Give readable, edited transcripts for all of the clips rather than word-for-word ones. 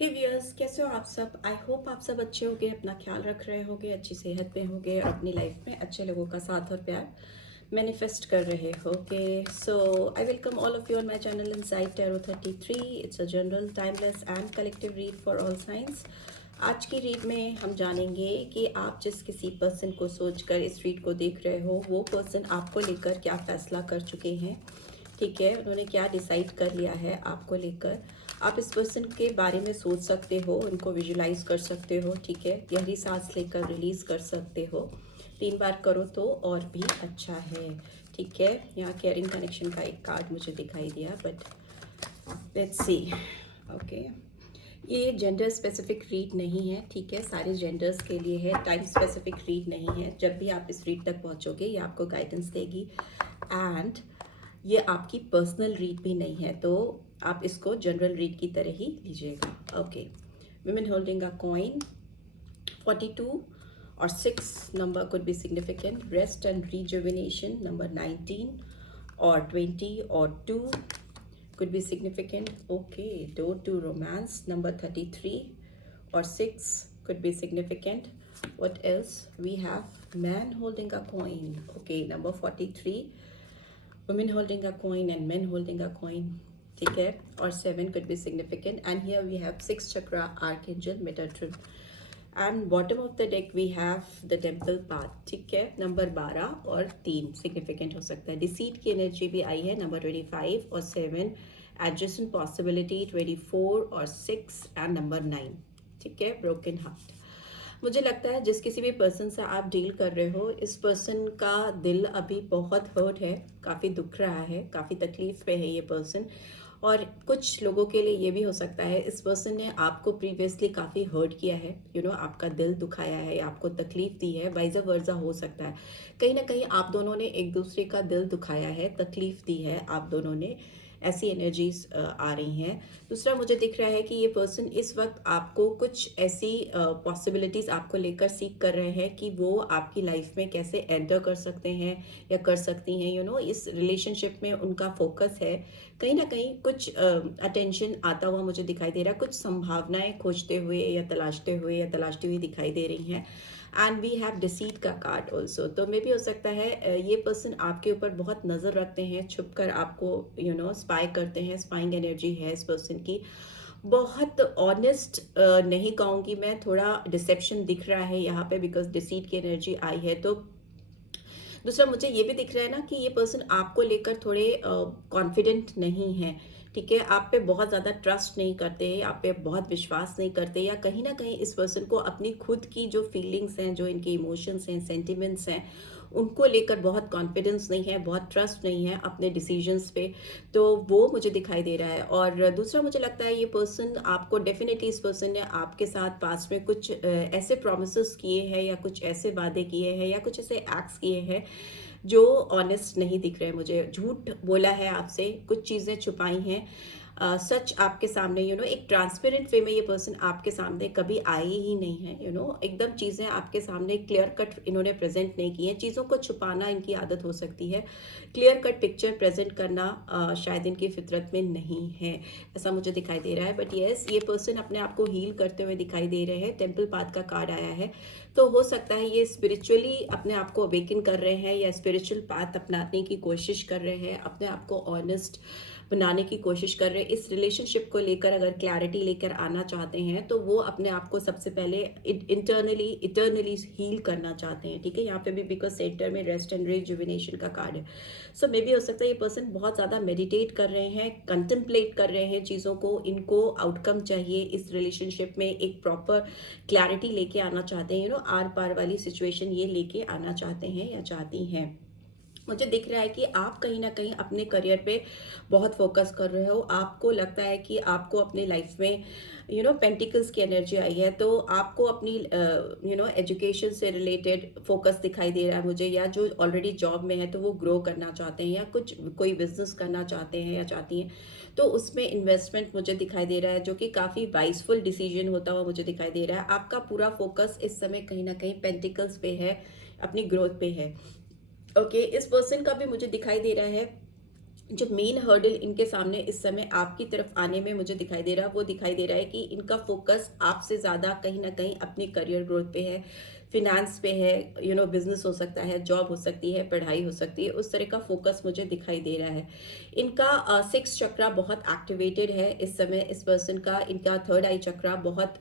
हे viewers, कैसे हो आप सब। आई होप आप सब अच्छे होंगे, अपना ख्याल रख रहे होंगे, अच्छी सेहत में होंगे और अपनी लाइफ में अच्छे लोगों का साथ और प्यार मैनिफेस्ट कर रहे होंगे। So I welcome all of you on my channel Inside Tarot 33। It's a general timeless and collective read for all signs. आज की रीड में हम जानेंगे कि आप जिस किसी पर्सन को सोचकर इस रीड को देख रहे हो, वो पर्सन आपको लेकर क्या फैसला कर चुके हैं। ठीक है, उन्होंने क्या डिसाइड कर लिया है आपको लेकर। आप इस पर्सन के बारे में सोच सकते हो, उनको विजुलाइज कर सकते हो। ठीक है, गहरी सांस लेकर रिलीज कर सकते हो। 3 बार करो तो और भी अच्छा है। ठीक है, यहाँ केयरिंग कनेक्शन का एक कार्ड मुझे दिखाई दिया, बट लेट्स सी। ओके, ये जेंडर स्पेसिफिक रीड नहीं है। ठीक है, सारे जेंडर्स के लिए है, टाइम स्पेसिफिक रीड नहीं है। जब भी आप इस रीड तक पहुँचोगे ये आपको गाइडेंस देगी। एंड ये आपकी पर्सनल रीड भी नहीं है, तो आप इसको जनरल रीड की तरह ही लीजिएगा। Okay, women holding a coin, 42 or 6 number could be significant. Rest and rejuvenation, number 19 or 20 or 2 could be significant. Okay, door to romance, number 33 or 6 could be significant. What else? We have man holding a coin. Okay, number 43, women holding a coin and men holding a coin. ठीक है, और 7 could be significant. And here we have 6 chakra archangel Metatron. And bottom of the deck we have the temple path. ठीक है, number 12 और 3 significant हो सकता है। Deceit की एनर्जी भी आई है, नंबर 25 और 7, adjacent possibility 24 और 6 and नंबर 9। ठीक है, ब्रोकन हार्ट। मुझे लगता है जिस किसी भी पर्सन से आप डील कर रहे हो, इस पर्सन का दिल अभी बहुत हर्ट है, काफ़ी दुख रहा है, काफ़ी तकलीफ पे है ये पर्सन। और कुछ लोगों के लिए ये भी हो सकता है इस पर्सन ने आपको प्रीवियसली काफ़ी हर्ट किया है, आपका दिल दुखाया है या आपको तकलीफ दी है, वाइज़ा वर्जा हो सकता है। कहीं ना कहीं आप दोनों ने एक दूसरे का दिल दुखाया है, तकलीफ दी है आप दोनों ने, ऐसी एनर्जीज आ रही हैं। दूसरा मुझे दिख रहा है कि ये पर्सन इस वक्त आपको कुछ ऐसी पॉसिबिलिटीज़ आपको लेकर सीख कर रहे हैं कि वो आपकी लाइफ में कैसे एंटर कर सकते हैं या कर सकती हैं। इस रिलेशनशिप में उनका फोकस है, कहीं ना कहीं कुछ अटेंशन आता हुआ मुझे दिखाई दे रहा है, कुछ संभावनाएं खोजते हुए या तलाशती हुई दिखाई दे रही हैं। एंड वी हैव डिसीट का कार्ड ऑल्सो, तो मे भी हो सकता है ये पर्सन आपके ऊपर बहुत नज़र रखते हैं, छुप कर आपको स्पाई करते हैं। स्पाइंग एनर्जी है इस पर्सन की, बहुत ऑनेस्ट नहीं कहूँगी मैं, थोड़ा डिसेप्शन दिख रहा है यहाँ पे, बिकॉज डिसीट की एनर्जी आई है। तो दूसरा मुझे ये भी दिख रहा है ना कि ये पर्सन आपको लेकर थोड़े कॉन्फिडेंट नहीं है। ठीक है, आप पे बहुत ज़्यादा ट्रस्ट नहीं करते, आप पे बहुत विश्वास नहीं करते, या कहीं ना कहीं इस पर्सन को अपनी खुद की जो फीलिंग्स हैं, जो इनके इमोशंस हैं, सेंटिमेंट्स हैं, उनको लेकर बहुत कॉन्फिडेंस नहीं है, बहुत ट्रस्ट नहीं है अपने डिसीजंस पे। तो वो मुझे दिखाई दे रहा है। और दूसरा मुझे लगता है ये पर्सन आपको डेफिनेटली, इस पर्सन ने आपके साथ पास्ट में कुछ ऐसे प्रोमिस किए हैं या कुछ ऐसे वादे किए हैं या कुछ ऐसे एक्ट्स किए हैं जो ऑनेस्ट नहीं दिख रहे हैं मुझे। झूठ बोला है आपसे, कुछ चीज़ें छुपाई हैं। सच आपके सामने एक ट्रांसपेरेंट वे में ये पर्सन आपके सामने कभी आए ही नहीं है। एकदम चीज़ें आपके सामने क्लियर कट इन्होंने प्रेजेंट नहीं की हैं। चीज़ों को छुपाना इनकी आदत हो सकती है, क्लियर कट पिक्चर प्रेजेंट करना शायद इनकी फितरत में नहीं है, ऐसा मुझे दिखाई दे रहा है। बट येस, ये पर्सन अपने आप को हील करते हुए दिखाई दे रहे हैं। टेम्पल पाथ का कार्ड आया है, तो हो सकता है ये स्पिरिचुअली अपने आप को अवेकन कर रहे हैं या स्पिरिचुअल पाथ अपनाने की कोशिश कर रहे हैं, अपने आप को ऑनेस्ट बनाने की कोशिश कर रहे हैं। इस रिलेशनशिप को लेकर अगर क्लैरिटी लेकर आना चाहते हैं तो वो अपने आप को सबसे पहले इंटरनली इटर्नली हील करना चाहते हैं। ठीक है, यहाँ पे भी बिकॉज सेंटर में रेस्ट एंड रिजुविनेशन का कार्ड है। सो मे बी हो सकता है ये पर्सन बहुत ज़्यादा मेडिटेट कर रहे हैं, कंtemplate कर रहे हैं चीज़ों को, इनको आउटकम चाहिए इस रिलेशनशिप में, एक प्रॉपर क्लैरिटी लेके आना चाहते हैं। आर पार वाली सिचुएशन ये लेके आना चाहते हैं या चाहती हैं। मुझे दिख रहा है कि आप कहीं ना कहीं अपने करियर पे बहुत फोकस कर रहे हो। आपको लगता है कि आपको अपनी लाइफ में पेंटिकल्स की एनर्जी आई है, तो आपको अपनी एजुकेशन से रिलेटेड फोकस दिखाई दे रहा है मुझे, या जो ऑलरेडी जॉब में है तो वो ग्रो करना चाहते हैं या कोई बिजनेस करना चाहते हैं या चाहती हैं, तो उसमें इन्वेस्टमेंट मुझे दिखाई दे रहा है, जो कि काफ़ी वाइजफुल डिसीजन होता हुआ मुझे दिखाई दे रहा है। आपका पूरा फोकस इस समय कहीं ना कहीं पेंटिकल्स पे है, अपनी ग्रोथ पे है। ओके, इस पर्सन का भी मुझे दिखाई दे रहा है जो मेन हर्डल इनके सामने इस समय आपकी तरफ आने में मुझे दिखाई दे रहा है, वो दिखाई दे रहा है कि इनका फोकस आपसे ज़्यादा कहीं ना कहीं अपनी करियर ग्रोथ पे है, फिनेंस पे है, बिजनेस हो सकता है, जॉब हो सकती है, पढ़ाई हो सकती है, उस तरह का फोकस मुझे दिखाई दे रहा है। इनका सिक्स चक्रा बहुत एक्टिवेटेड है इस समय, इस पर्सन का। इनका थर्ड आई चक्रा बहुत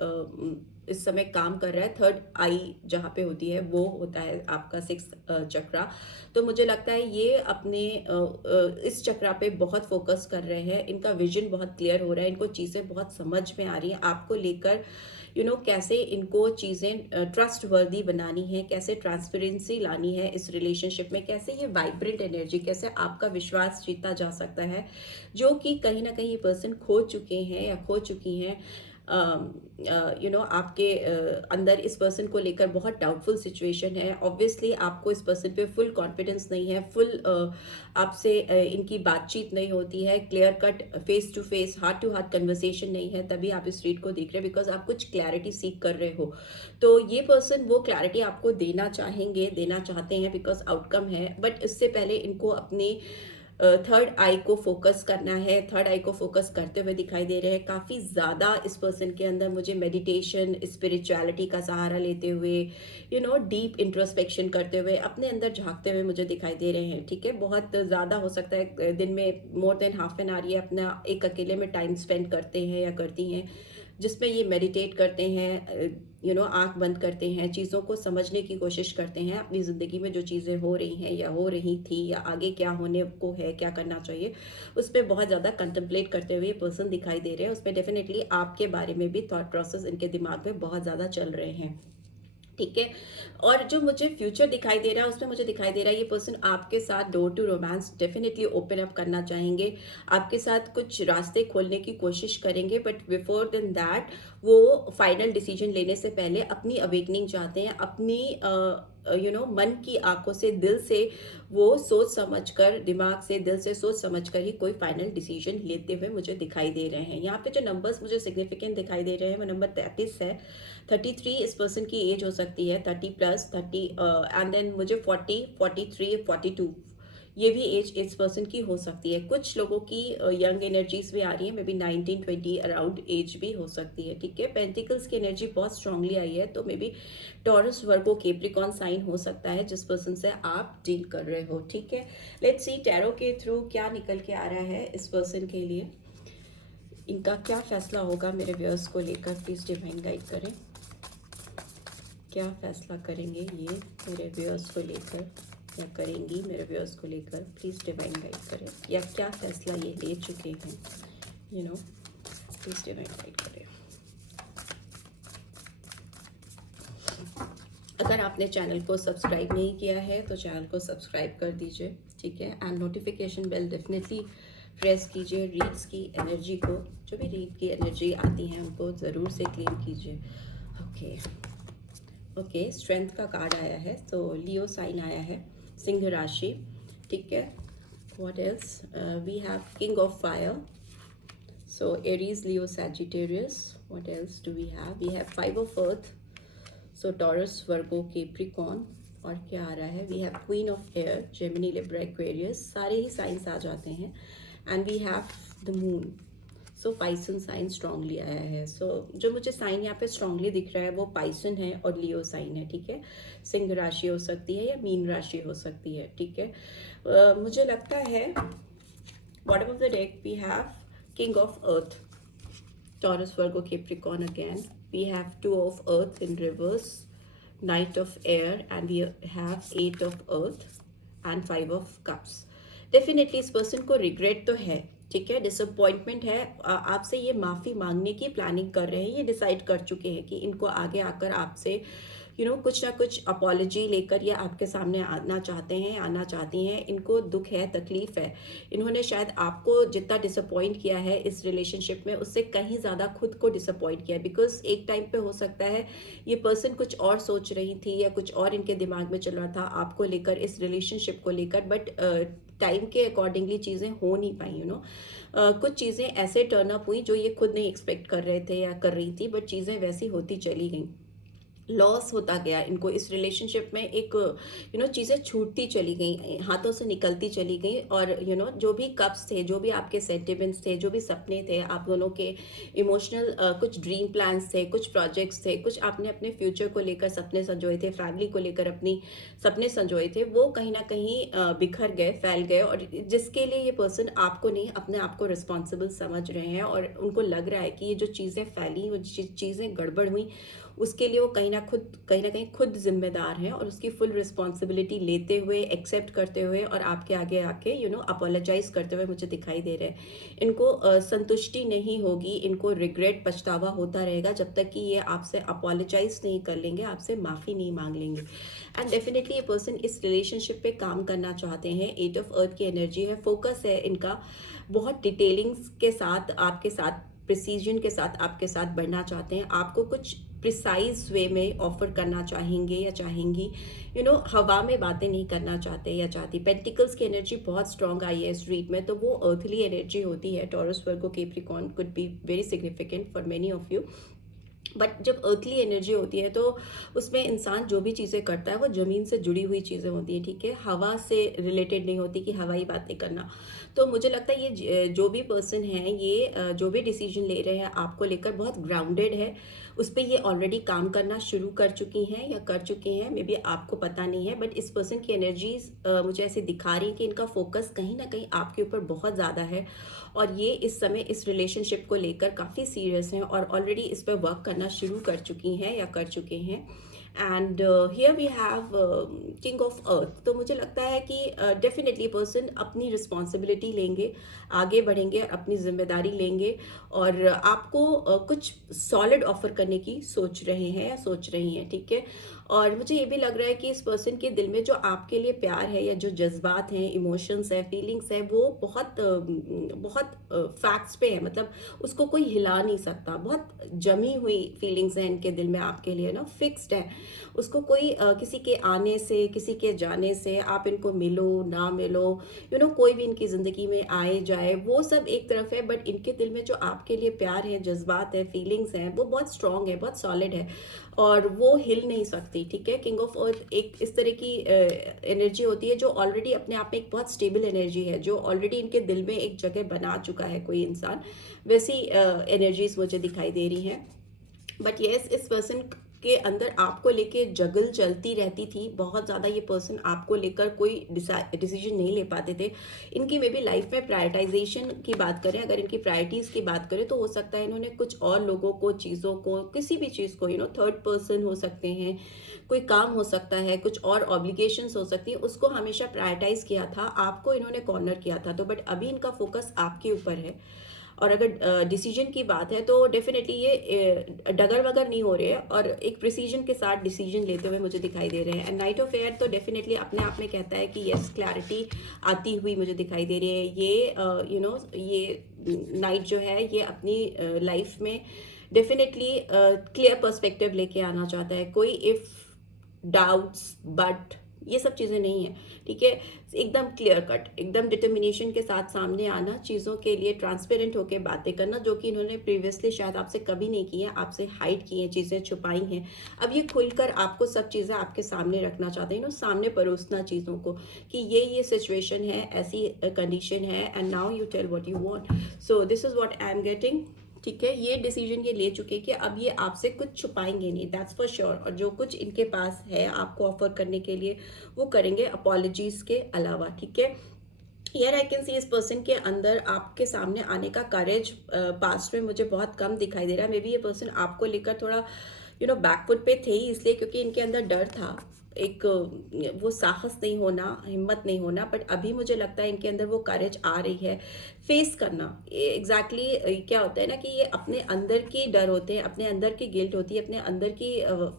इस समय काम कर रहा है। थर्ड आई जहाँ पे होती है वो होता है आपका सिक्स चक्रा। तो मुझे लगता है ये अपने इस चक्रा पे बहुत फोकस कर रहे हैं। इनका विजन बहुत क्लियर हो रहा है, इनको चीज़ें बहुत समझ में आ रही हैं आपको लेकर। कैसे इनको चीज़ें ट्रस्ट वर्दी बनानी है, कैसे ट्रांसपेरेंसी लानी है इस रिलेशनशिप में, कैसे ये वाइब्रेंट एनर्जी, कैसे आपका विश्वास जीता जा सकता है, जो कि कहीं ना कहीं ये पर्सन खो चुके हैं या खो चुकी हैं। आपके अंदर इस पर्सन को लेकर बहुत डाउटफुल सिचुएशन है। ऑब्वियसली आपको इस पर्सन पे फुल कॉन्फिडेंस नहीं है, फुल आपसे इनकी बातचीत नहीं होती है, clear cut face to face heart to heart conversation नहीं है, तभी आप इस रीड को देख रहे हैं बिकॉज आप कुछ क्लैरिटी सीख कर रहे हो। तो ये पर्सन वो क्लैरिटी आपको देना चाहेंगे, देना चाहते हैं बिकॉज आउटकम है, बट इससे पहले इनको अपनी थर्ड आई को फोकस करना है। थर्ड आई को फोकस करते हुए दिखाई दे रहे हैं काफ़ी ज़्यादा इस पर्सन के अंदर मुझे मेडिटेशन, स्पिरिचुअलिटी का सहारा लेते हुए, डीप इंट्रोस्पेक्शन करते हुए, अपने अंदर झांकते हुए मुझे दिखाई दे रहे हैं। ठीक है, बहुत ज़्यादा हो सकता है दिन में more than half an hour ये अपना एक अकेले में टाइम स्पेंड करते हैं या करती हैं, जिसमें ये मेडिटेट करते हैं, आंख बंद करते हैं, चीज़ों को समझने की कोशिश करते हैं, अपनी ज़िंदगी में जो चीज़ें हो रही हैं या हो रही थी या आगे क्या होने को है, क्या करना चाहिए, उस पर बहुत ज़्यादा कंtemplate करते हुए पर्सन दिखाई दे रहे हैं। उसमें डेफिनेटली आपके बारे में भी थॉट प्रोसेस इनके दिमाग में बहुत ज़्यादा चल रहे हैं। ठीक है, और जो मुझे फ्यूचर दिखाई दे रहा है उसमें मुझे दिखाई दे रहा है ये पर्सन आपके साथ door to romance definitely open up करना चाहेंगे, आपके साथ कुछ रास्ते खोलने की कोशिश करेंगे, बट बिफोर देन दैट वो फाइनल डिसीजन लेने से पहले अपनी अवेकनिंग चाहते हैं, अपनी मन की आंखों से, दिल से वो सोच समझकर, दिमाग से, दिल से सोच समझकर ही कोई फाइनल डिसीजन लेते हुए मुझे दिखाई दे रहे हैं। यहाँ पे जो नंबर्स मुझे सिग्निफिकेंट दिखाई दे रहे हैं वो नंबर 33 है। 33 इस पर्सन की एज हो सकती है, 30+30 एंड देन मुझे 40, 43, 42 ये भी एज इस पर्सन की हो सकती है। कुछ लोगों की यंग एनर्जीज भी आ रही है, मे बी 19, 20 अराउंड एज भी हो सकती है। ठीक है, पेंटिकल्स की एनर्जी बहुत स्ट्रांगली आई है, तो may be Taurus, Virgo, Capricorn sign हो सकता है जिस पर्सन से आप डील कर रहे हो। ठीक है, लेट्स सी टैरो के थ्रू क्या निकल के आ रहा है इस पर्सन के लिए, इनका क्या फैसला होगा मेरे व्यूअर्स को लेकर। प्लीज डिवाइन गाइड करें, क्या फैसला करेंगे ये मेरे व्यूअर्स को लेकर या करेंगी मेरे व्यूअर्स को लेकर। प्लीज़ डिवाइन गाइड करें, या क्या फैसला ये ले चुके हैं, प्लीज़ डिवाइन गाइड करें। अगर आपने चैनल को सब्सक्राइब नहीं किया है तो चैनल को सब्सक्राइब कर दीजिए। ठीक है, and notification bell definitely press कीजिए। रीड्स की एनर्जी को, जो भी रीड की एनर्जी आती हैं उनको ज़रूर से क्लीन कीजिए। ओके, स्ट्रेंथ का कार्ड आया है, तो लियो साइन आया है, सिंह राशि। ठीक है, what else, we have king of fire, so Aries, Leo, Sagittarius. What else do we have, we have 5 of earth, so Taurus, Virgo, Capricorn. और क्या आ रहा है, we have queen of air, Gemini, Libra, Aquarius, सारे ही signs आ जाते हैं। And we have the moon, so Pisces sign strongly आया है। सो जो मुझे साइन यहाँ पे स्ट्रांगली दिख रहा है वो पाइसन है और लियो साइन है। ठीक है, सिंह राशि हो सकती है या मीन राशि हो सकती है। ठीक है, मुझे लगता है bottom of the deck we have king of earth, Taurus, Virgo, Capricorn again. We have 2 of earth in reverse, knight of air, and we have 8 of earth and 5 of cups. Definitely इस person को regret तो है, ठीक है, disappointment है, आपसे ये माफ़ी मांगने की प्लानिंग कर रहे हैं, ये डिसाइड कर चुके हैं कि इनको आगे आकर आपसे कुछ ना कुछ अपॉलॉजी लेकर ये आपके सामने आना चाहते हैं, आना चाहती हैं। इनको दुख है, तकलीफ है, इन्होंने शायद आपको जितना डिसअपॉइंट किया है इस रिलेशनशिप में उससे कहीं ज़्यादा खुद को डिसअपॉइंट किया है। बिकॉज एक टाइम पे हो सकता है ये पर्सन कुछ और सोच रही थी या कुछ और इनके दिमाग में चल रहा था आपको लेकर, इस रिलेशनशिप को लेकर, बट टाइम के अकॉर्डिंगली चीज़ें हो नहीं पाई। कुछ चीज़ें ऐसे टर्न अप हुई जो ये खुद नहीं एक्सपेक्ट कर रहे थे या कर रही थी, बट चीज़ें वैसी होती चली गई। लॉस होता गया इनको इस रिलेशनशिप में, एक चीज़ें छूटती चली गई, हाथों से निकलती चली गई, और जो भी कप्स थे, जो भी आपके सेंटिमेंट्स थे, जो भी सपने थे आप दोनों के, इमोशनल कुछ ड्रीम प्लान्स थे, कुछ प्रोजेक्ट्स थे, कुछ आपने अपने फ्यूचर को लेकर सपने संजोए थे, फैमिली को लेकर अपनी सपने संजोए थे, वो कहीं ना कहीं बिखर गए, फैल गए, और जिसके लिए ये पर्सन आपको नहीं, अपने आप को रिस्पॉन्सिबल समझ रहे हैं, और उनको लग रहा है कि ये जो चीज़ें फैली, वो चीज़ें गड़बड़ हुई, उसके लिए वो कहीं ना कहीं खुद जिम्मेदार हैं, और उसकी फुल रिस्पॉन्सिबिलिटी लेते हुए, एक्सेप्ट करते हुए, और आपके आगे आके अपोलोजाइज करते हुए मुझे दिखाई दे रहे हैं। इनको संतुष्टि नहीं होगी, इनको रिग्रेट, पछतावा होता रहेगा जब तक कि ये आपसे अपोलोजाइज नहीं कर लेंगे, आपसे माफ़ी नहीं मांग लेंगे। एंड डेफिनेटली ये पर्सन इस रिलेशनशिप पे काम करना चाहते हैं। 8 ऑफ अर्थ की एनर्जी है, फोकस है इनका, बहुत डिटेलिंग्स के साथ आपके साथ, प्रिसीजन के साथ आपके साथ बढ़ना चाहते हैं, आपको कुछ प्रिसाइज वे में ऑफर करना चाहेंगे या चाहेंगी, हवा में बातें नहीं करना चाहते या चाहती। पेंटिकल्स की एनर्जी बहुत स्ट्रांग आई है इस रीड में, तो वो अर्थली एनर्जी होती है। Taurus, Virgo, Capricorn could be very significant for many of you. But जब अर्थली एनर्जी होती है तो उसमें इंसान जो भी चीज़ें करता है वो ज़मीन से जुड़ी हुई चीज़ें होती हैं, ठीक है, हवा से रिलेटेड नहीं होती कि हवाई बातें करना। तो मुझे लगता है ये जो भी पर्सन है, ये जो भी डिसीजन ले रहे हैं आपको लेकर, बहुत ग्राउंडेड है, उस पर ये ऑलरेडी काम करना शुरू कर चुकी हैं या कर चुके हैं, मे बी आपको पता नहीं है। बट इस पर्सन की एनर्जीज मुझे ऐसे दिखा रही है कि इनका फोकस कहीं ना कहीं आपके ऊपर बहुत ज़्यादा है, और ये इस समय इस रिलेशनशिप को लेकर काफ़ी सीरियस हैं, और ऑलरेडी इस पर वर्क करना शुरू कर चुकी हैं या कर चुके हैं। And here we have king of earth. तो मुझे लगता है कि डेफिनेटली पर्सन अपनी रिस्पॉन्सिबिलिटी लेंगे, आगे बढ़ेंगे, अपनी जिम्मेदारी लेंगे, और आपको कुछ सॉलिड ऑफर करने की सोच रहे हैं या सोच रही हैं, ठीक है। और मुझे ये भी लग रहा है कि इस पर्सन के दिल में जो आपके लिए प्यार है, या जो जज्बात हैं, इमोशंस हैं, फीलिंग्स हैं, वो बहुत फैक्ट्स पे है, मतलब उसको कोई हिला नहीं सकता। बहुत जमी हुई फीलिंग्स हैं इनके दिल में आपके लिए, फिक्स्ड है। उसको कोई किसी के आने से, किसी के जाने से, आप इनको मिलो ना मिलो, कोई भी इनकी ज़िंदगी में आए जाए, वो सब एक तरफ है, बट इनके दिल में जो आपके लिए प्यार है, जज्बात है, फीलिंग्स हैं, वो बहुत स्ट्रांग है, बहुत सॉलिड है, और वो हिल नहीं सकती, ठीक है। किंग ऑफ अर्थ एक इस तरह की एनर्जी होती है जो ऑलरेडी अपने आप में एक बहुत स्टेबल एनर्जी है, जो ऑलरेडी इनके दिल में एक जगह बना चुका है कोई इंसान, वैसी एनर्जीज मुझे दिखाई दे रही हैं। बट येस, इस पर्सन के अंदर आपको लेके जगल चलती रहती थी बहुत ज़्यादा। ये पर्सन आपको लेकर कोई डिसीजन नहीं ले पाते थे। इनकी मे बी लाइफ में प्रायोरिटाइजेशन की बात करें, अगर इनकी प्रायोरिटीज़ की बात करें, तो हो सकता है इन्होंने कुछ और लोगों को, चीज़ों को, किसी भी चीज़ को, थर्ड पर्सन हो सकते हैं, कोई काम हो सकता है, कुछ और ऑब्लिगेशंस हो सकती है, उसको हमेशा प्रायोरिटाइज किया था, आपको इन्होंने कॉर्नर किया था। तो बट अभी इनका फोकस आपके ऊपर है। और अगर डिसीजन की बात है तो डेफिनेटली ये डगर वगर नहीं हो रहे हैं, और एक प्रिसीजन के साथ डिसीजन लेते हुए मुझे दिखाई दे रहे हैं। एंड नाइट ऑफ एयर तो डेफिनेटली अपने आप में कहता है कि यस, क्लैरिटी आती हुई मुझे दिखाई दे रही है। ये ये नाइट जो है, ये अपनी लाइफ में डेफिनेटली क्लियर पर्सपेक्टिव लेके आना चाहता है। कोई इफ, डाउट्स, बट, ये सब चीज़ें नहीं है, ठीक है। एकदम क्लियर कट, एकदम डिटर्मिनेशन के साथ सामने आना, चीज़ों के लिए ट्रांसपेरेंट होकर बातें करना, जो कि इन्होंने प्रीवियसली शायद आपसे कभी नहीं की है, आपसे हाइड की हैं, चीज़ें छुपाई हैं। अब ये खुलकर आपको सब चीज़ें आपके सामने रखना चाहते हैं, सामने परोसना चीज़ों को, कि ये सिचुएशन है, ऐसी कंडीशन है, and now you tell what you want. So this is what I am getting, ठीक है। ये डिसीजन ये ले चुके कि अब ये आपसे कुछ छुपाएंगे नहीं, दैट्स फॉर श्योर। और जो कुछ इनके पास है आपको ऑफर करने के लिए, वो करेंगे अपॉलॉजीज के अलावा, ठीक है। हियर आई कैन सी इस पर्सन के अंदर आपके सामने आने का करेज पास्ट में मुझे बहुत कम दिखाई दे रहा है। मे बी ये पर्सन आपको लेकर थोड़ा बैकफुट पे थे ही, इसलिए क्योंकि इनके अंदर डर था, एक वो साहस नहीं होना, हिम्मत नहीं होना। बट अभी मुझे लगता है इनके अंदर वो करेज आ रही है फेस करना। एग्जैक्टली क्या होता है ना, कि ये अपने अंदर की डर होते हैं, अपने अंदर की गिल्ट होती है, अपने अंदर की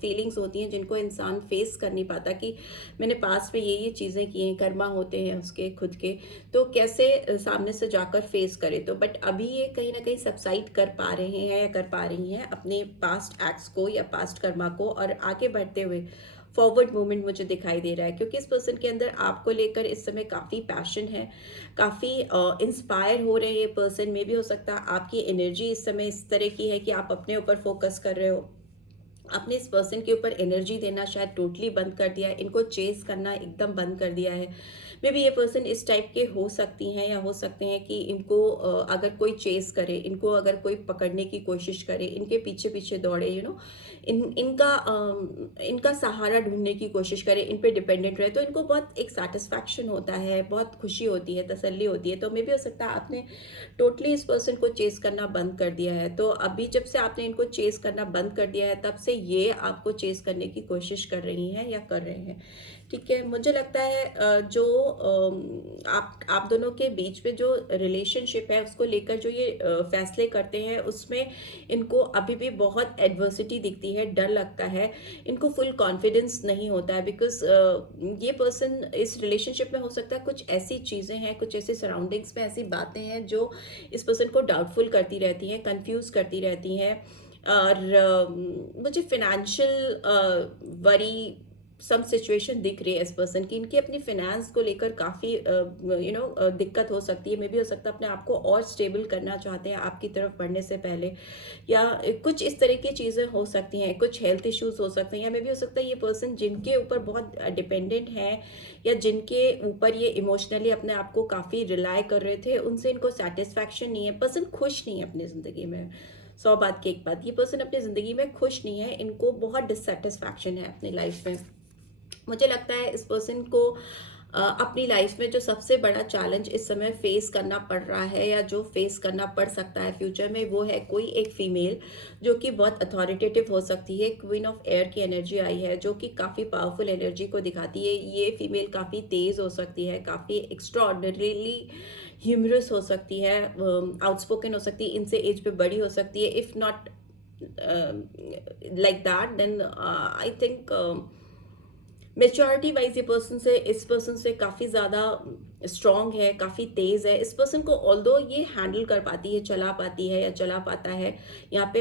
फीलिंग्स होती हैं, जिनको इंसान फेस कर नहीं पाता, कि मैंने पास में ये चीज़ें की हैं, कर्मा होते हैं उसके खुद के, तो कैसे सामने से जाकर फेस करे। तो बट अभी ये कहीं ना कहीं सबसाइड कर पा रहे हैं या कर पा रही हैं अपने पास्ट एक्ट्स को या पास्ट कर्मा को, और आगे बढ़ते हुए फॉरवर्ड मूवमेंट मुझे दिखाई दे रहा है। क्योंकि इस पर्सन के अंदर आपको लेकर इस समय काफ़ी पैशन है, काफ़ी इंस्पायर हो रहे हैं पर्सन। में भी हो सकता है आपकी एनर्जी इस समय इस तरह की है कि आप अपने ऊपर फोकस कर रहे हो, आपने इस पर्सन के ऊपर एनर्जी देना शायद टोटली बंद कर दिया है, इनको चेस करना एकदम बंद कर दिया है। मे बी ये पर्सन इस टाइप के हो सकती हैं या हो सकते हैं कि इनको अगर कोई चेस करे, इनको अगर कोई पकड़ने की कोशिश करे, इनके पीछे पीछे दौड़े, इनका सहारा ढूंढने की कोशिश करे, इन पे डिपेंडेंट रहे, तो इनको बहुत एक सेटिस्फैक्शन होता है, बहुत खुशी होती है, तसल्ली होती है। तो मे भी हो सकता है आपने टोटली इस पर्सन को चेस करना बंद कर दिया है। तो अभी जब से आपने इनको चेस करना बंद कर दिया है, तब से ये आपको चेस करने की कोशिश कर रही हैं या कर रहे हैं। ठीक है, मुझे लगता है जो आप दोनों के बीच में जो रिलेशनशिप है उसको लेकर जो ये फैसले करते हैं, उसमें इनको अभी भी बहुत एडवर्सिटी दिखती है, डर लगता है, इनको फुल कॉन्फिडेंस नहीं होता है। बिकॉज ये पर्सन इस रिलेशनशिप में हो सकता है कुछ ऐसी चीज़ें हैं, कुछ ऐसे सराउंडिंग्स में ऐसी बातें हैं जो इस पर्सन को डाउटफुल करती रहती हैं, कंफ्यूज करती रहती हैं। और मुझे फिनेंशियल वरी सम सिचुएशन दिख रही है इस पर्सन की, इनकी अपनी फिनेंस को लेकर काफ़ी दिक्कत हो सकती है। मे भी हो सकता है अपने आप को और स्टेबल करना चाहते हैं आपकी तरफ बढ़ने से पहले, या कुछ इस तरह की चीज़ें हो सकती हैं, कुछ हेल्थ इश्यूज हो सकते हैं, या मे भी हो सकता है ये पर्सन जिनके ऊपर बहुत डिपेंडेंट है या जिनके ऊपर ये इमोशनली अपने आप को काफ़ी रिलाई कर रहे थे, उनसे इनको सेटिस्फैक्शन नहीं है, पर्सन खुश नहीं है अपनी ज़िंदगी में। 100 बात की एक बात, ये पर्सन अपनी ज़िंदगी में खुश नहीं है, इनको बहुत डिससेटिस्फैक्शन है अपनी लाइफ में। मुझे लगता है इस पर्सन को अपनी लाइफ में जो सबसे बड़ा चैलेंज इस समय फेस करना पड़ रहा है, या जो फेस करना पड़ सकता है फ्यूचर में, वो है कोई एक फीमेल जो कि बहुत अथॉरिटेटिव हो सकती है। क्वीन ऑफ एयर की एनर्जी आई है जो कि काफ़ी पावरफुल एनर्जी को दिखाती है। ये फीमेल काफ़ी तेज़ हो सकती है, काफ़ी एक्स्ट्राऑर्डिनरीली ह्यूमरस हो सकती है, आउटस्पोकन हो सकती है, इनसे एज पे बड़ी हो सकती है। If not like that, then I think maturity wise ये पर्सन से इस पर्सन से काफ़ी ज़्यादा स्ट्रॉन्ग है, काफ़ी तेज़ है। इस पर्सन को ऑल्दो ये हैंडल कर पाती है, चला पाती है या चला पाता है, यहाँ पे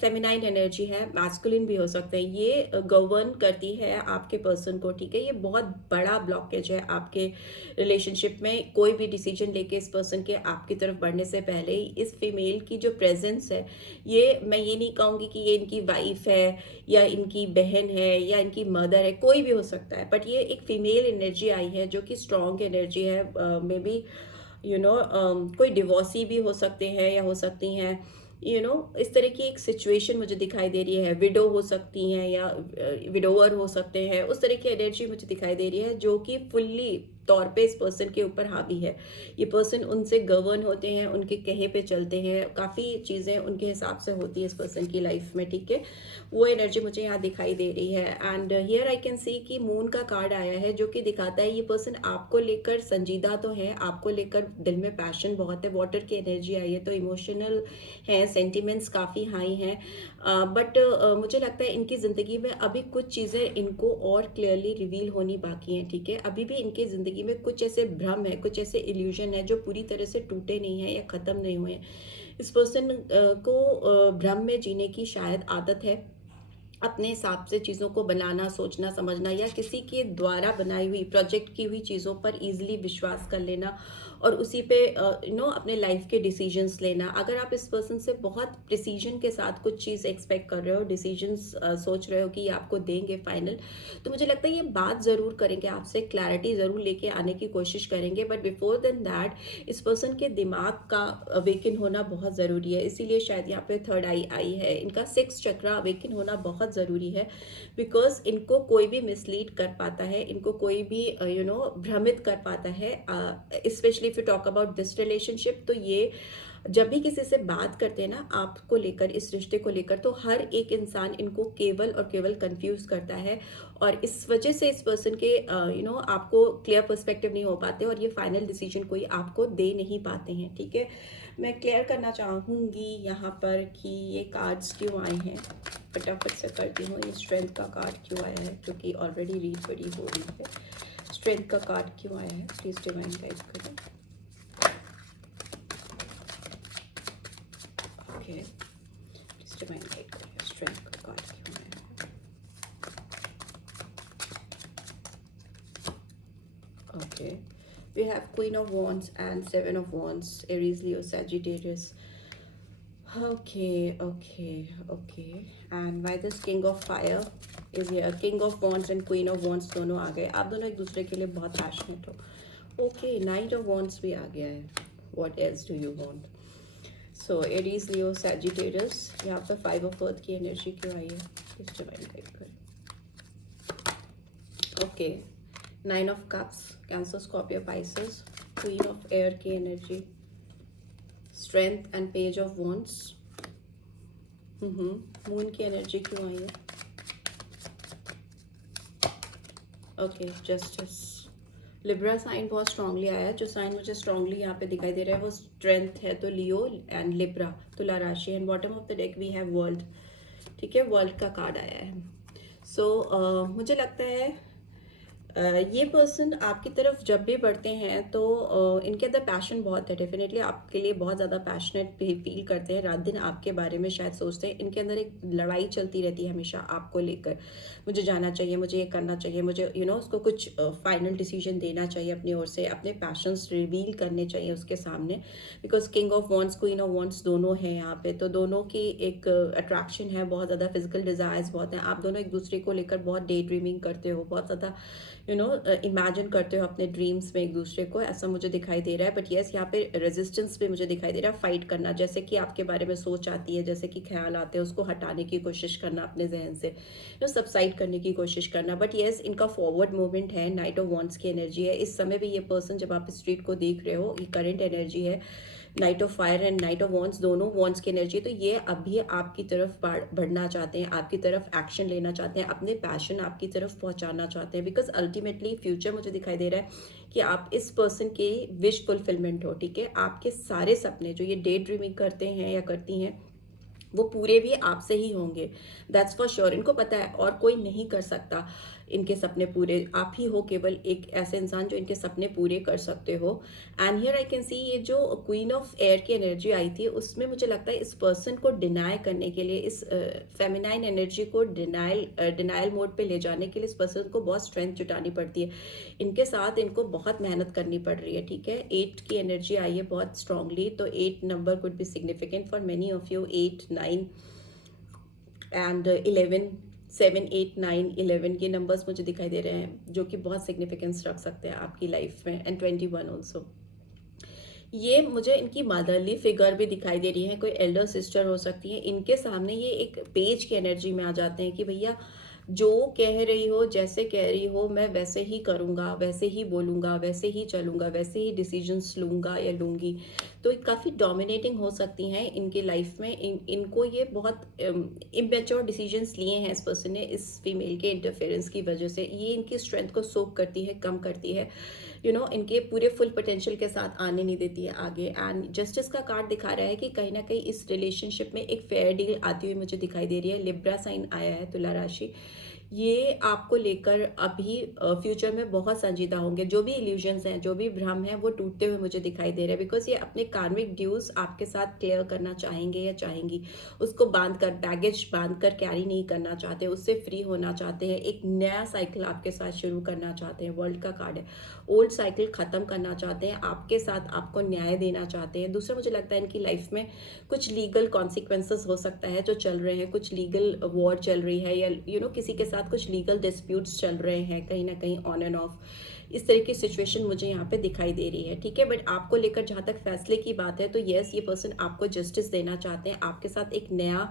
फेमिनाइन एनर्जी है, मैस्कुलिन भी हो सकता है, ये गवर्न करती है आपके पर्सन को। ठीक है, ये बहुत बड़ा ब्लॉकेज है आपके रिलेशनशिप में। कोई भी डिसीजन लेके इस पर्सन के आपकी तरफ बढ़ने से पहले ही इस फीमेल की जो प्रेजेंस है, ये मैं ये नहीं कहूँगी कि ये इनकी वाइफ है या इनकी बहन है या इनकी मदर है, कोई भी हो सकता है, बट ये एक फीमेल एनर्जी आई है जो कि स्ट्रॉन्ग एनर्जी है। मे बी कोई डिवोर्सी भी हो सकते हैं या हो सकती हैं, इस तरह की एक सिचुएशन मुझे दिखाई दे रही है। विडो हो सकती हैं या विडोवर हो सकते हैं, उस तरह की एनर्जी मुझे दिखाई दे रही है जो कि फुल्ली तौर पे इस पर्सन के ऊपर हावी है। ये पर्सन उनसे गवर्न होते हैं, उनके कहे पे चलते हैं, काफ़ी चीज़ें उनके हिसाब से होती है इस पर्सन की लाइफ में। ठीक है, वो एनर्जी मुझे यहाँ दिखाई दे रही है। And here I can see कि मून का कार्ड आया है जो कि दिखाता है ये पर्सन आपको लेकर संजीदा तो है, आपको लेकर दिल में पैशन बहुत है। वाटर की एनर्जी आई है तो इमोशनल है, सेंटिमेंट्स काफ़ी हाई हैं, बट मुझे लगता है इनकी ज़िंदगी में अभी कुछ चीज़ें इनको और क्लियरली रिवील होनी बाकी हैं। ठीक है, अभी भी इनकी ज़िंदगी में कुछ ऐसे भ्रम है, कुछ ऐसे इल्यूजन है जो पूरी तरह से टूटे नहीं हैं या ख़त्म नहीं हुए हैं। इस पर्सन को भ्रम में जीने की शायद आदत है, अपने हिसाब से चीज़ों को बनाना, सोचना, समझना, या किसी के द्वारा बनाई हुई, प्रोजेक्ट की हुई चीज़ों पर ईजिली विश्वास कर लेना और उसी पे अपने लाइफ के डिसीजंस लेना। अगर आप इस पर्सन से बहुत प्रिसीजन के साथ कुछ चीज़ एक्सपेक्ट कर रहे हो, डिसीजंस सोच रहे हो कि ये आपको देंगे फाइनल, तो मुझे लगता है ये बात ज़रूर करेंगे आपसे, क्लैरिटी ज़रूर लेके आने की कोशिश करेंगे। बट बिफोर देन दैट इस पर्सन के दिमाग का अवेकन होना बहुत ज़रूरी है। इसीलिए शायद यहाँ पे थर्ड आई आई है, इनका 6 चक्रा अवेकन होना बहुत ज़रूरी है। बिकॉज इनको कोई भी मिसलीड कर पाता है, इनको कोई भी भ्रमित कर पाता है, specially if you talk about this relationship. तो ये जब भी किसी से बात करते हैं ना आपको लेकर, इस रिश्ते को लेकर, तो हर एक इंसान इनको केवल और केवल कंफ्यूज करता है, और इस वजह से इस पर्सन के आपको क्लियर पर्सपेक्टिव नहीं हो पाते और ये फाइनल डिसीजन कोई आपको दे नहीं पाते हैं। ठीक है, मैं क्लियर करना चाहूँगी यहाँ पर कि ये कार्ड्स क्यों आए हैं, फटाफट से करती हूँ। ये स्ट्रेंथ का कार्ड क्यों आया है, क्योंकि ऑलरेडी रीड बड़ी हो रही है। स्ट्रेंथ का कार्ड क्यों आया है, प्लीज़ डिवाइन गाइड करें। ओके, प्लीज़ डिवाइन गाइड करें, स्ट्रेंथ का कार्ड क्यों आया है। Okay, we have Queen of Wands and Seven of Wands, Aries, Leo, Sagittarius. Okay. And why this King of Fire is here? King of Wands and Queen of Wands दोनों आ गए. आप दोनों एक दूसरे के लिए बहुत पैशनेट हो. Okay, Knight of Wands भी आ गया है. What else do you want? So Aries, Leo, Sagittarius. यहाँ पे 5 of Earth की एनर्जी क्यों आई है? प्लीज डिवाइन गाइड करें. Okay, 9 of Cups, Cancer, Scorpio, Pisces. Queen of Air की energy. Strength and Page of Wands. Moon की energy क्यों आई है? Okay, justice. लिब्रा साइन बहुत स्ट्रांगली आया है. जो साइन मुझे स्ट्रांगली यहाँ पे दिखाई दे रहा है वो स्ट्रेंथ है, तो लियो एंड लिब्रा, तुला राशि. And bottom of the deck we have world. ठीक है, वर्ल्ड का कार्ड आया है. सो मुझे लगता है ये पर्सन आपकी तरफ जब भी बढ़ते हैं तो इनके अंदर पैशन बहुत है. डेफिनेटली आपके लिए बहुत ज़्यादा पैशनेट फील करते हैं. रात दिन आपके बारे में शायद सोचते हैं. इनके अंदर एक लड़ाई चलती रहती है हमेशा आपको लेकर. मुझे जाना चाहिए, मुझे ये करना चाहिए, मुझे उसको कुछ फाइनल डिसीजन देना चाहिए अपनी ओर से. अपने पैशंस रिवील करने चाहिए उसके सामने. Because king of wants, queen of wants दोनों हैं यहाँ पे. तो दोनों की एक अट्रैक्शन है, बहुत ज़्यादा फिजिकल डिज़ायर्स बहुत हैं. आप दोनों एक दूसरे को लेकर बहुत डे ड्रीमिंग करते हो, बहुत ज़्यादा इमेजिन करते हो अपने ड्रीम्स में एक दूसरे को. ऐसा मुझे दिखाई दे रहा है. बट येस, यहाँ पे रेजिस्टेंस भी मुझे दिखाई दे रहा है. फाइट करना, जैसे कि आपके बारे में सोच आती है, जैसे कि ख्याल आते हैं, उसको हटाने की कोशिश करना अपने जहन से, सबसाइड करने की कोशिश करना. बट येस, इनका फॉरवर्ड मूवमेंट है. नाइट ऑफ वॉन्ट्स की एनर्जी है. इस समय भी ये पर्सन, जब आप स्ट्रीट को देख रहे हो, ये करंट एनर्जी है. Night of fire and night of wants दोनों वॉन्ट्स की एनर्जी. तो ये अभी आपकी तरफ बढ़ना चाहते हैं, आपकी तरफ एक्शन लेना चाहते हैं, अपने पैशन आपकी तरफ पहुंचाना चाहते हैं. बिकॉज अल्टीमेटली फ्यूचर मुझे दिखाई दे रहा है कि आप इस पर्सन के विश फुलफिलमेंट हो. ठीक है, आपके सारे सपने जो ये डे ड्रीमिंग करते हैं या करती हैं वो पूरे भी आपसे ही होंगे. That's for sure. इनको पता है और कोई नहीं कर सकता इनके सपने पूरे. आप ही हो केवल एक ऐसे इंसान जो इनके सपने पूरे कर सकते हो. And here I can see, ये जो क्वीन ऑफ एयर की एनर्जी आई थी उसमें मुझे लगता है इस पर्सन को डिनाई करने के लिए, इस फेमिनाइन एनर्जी को डिनाइल मोड पे ले जाने के लिए इस पर्सन को बहुत स्ट्रेंथ जुटानी पड़ती है. इनके साथ इनको बहुत मेहनत करनी पड़ रही है. ठीक है, 8 की एनर्जी आई है बहुत स्ट्रांगली. तो 8 number could be significant for many of you. 8, 9 and 11, 7, 8, 9, 11 के नंबर्स मुझे दिखाई दे रहे हैं जो कि बहुत सिग्निफिकेंस रख सकते हैं आपकी लाइफ में. And 21 also. ये मुझे इनकी मदरली फिगर भी दिखाई दे रही है. कोई एल्डर सिस्टर हो सकती है. इनके सामने ये एक पेज की एनर्जी में आ जाते हैं कि भैया जो कह रही हो, जैसे कह रही हो, मैं वैसे ही करूँगा, वैसे ही बोलूँगा, वैसे ही चलूँगा, वैसे ही डिसीजंस लूँगा या लूँगी. तो काफ़ी डोमिनेटिंग हो सकती हैं इनकी लाइफ में. इनको ये बहुत इमेच्योर डिसीजंस लिए हैं इस पर्सन ने, इस फीमेल के इंटरफेरेंस की वजह से. ये इनकी स्ट्रेंथ को सोक करती है, कम करती है. इनके पूरे फुल पोटेंशियल के साथ आने नहीं देती है आगे. एंड जस्टिस का कार्ड दिखा रहा है कि कहीं ना कहीं इस रिलेशनशिप में एक फेयर डील आती हुई मुझे दिखाई दे रही है. लिब्रा साइन आया है, तुला राशि. ये आपको लेकर अभी फ्यूचर में बहुत संजीदा होंगे. जो भी इल्यूजन्स हैं, जो भी भ्रम है, वो टूटते हुए मुझे दिखाई दे रहे हैं. बिकॉज ये अपने कार्मिक ड्यूज आपके साथ क्लियर करना चाहेंगे या चाहेंगी. उसको बांध कर, बैगेज बांध कर कैरी नहीं करना चाहते, उससे फ्री होना चाहते हैं. एक नया साइकिल आपके साथ शुरू करना चाहते हैं. वर्ल्ड का कार्ड है. ओल्ड साइकिल ख़त्म करना चाहते हैं, आपके साथ आपको न्याय देना चाहते हैं. दूसरा मुझे लगता है इनकी लाइफ में कुछ लीगल कॉन्सिक्वेंसेस हो सकता है जो चल रहे हैं. कुछ लीगल वॉर चल रही है या किसी के साथ कुछ लीगल डिस्प्यूट्स चल रहे हैं कहीं ना कहीं ऑन एंड ऑफ. इस तरह की सिचुएशन मुझे यहाँ पे दिखाई दे रही है. ठीक है, बट आपको लेकर जहाँ तक फैसले की बात है तो यस, ये पर्सन आपको जस्टिस देना चाहते हैं. आपके साथ एक नया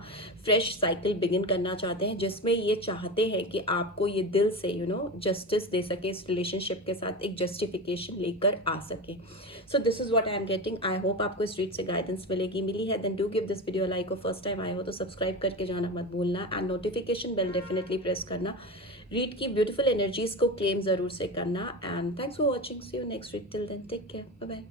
फ्रेश साइकिल बिगिन करना चाहते हैं जिसमें ये चाहते हैं कि आपको ये दिल से जस्टिस दे सके. इस रिलेशनशिप के साथ एक जस्टिफिकेशन लेकर आ सके. So this is what I am getting. I hope आपको इस रीड से गाइडेंस मिलेगी. मिली है then do give this video like. और फर्स्ट टाइम आए हो तो सब्सक्राइब करके जाना मत भूलना. And notification bell definitely press करना. रीड की ब्यूटीफुल एनर्जीज को क्लेम जरूर से करना. And thanks for watching. See you next read. Till then take care. Bye bye.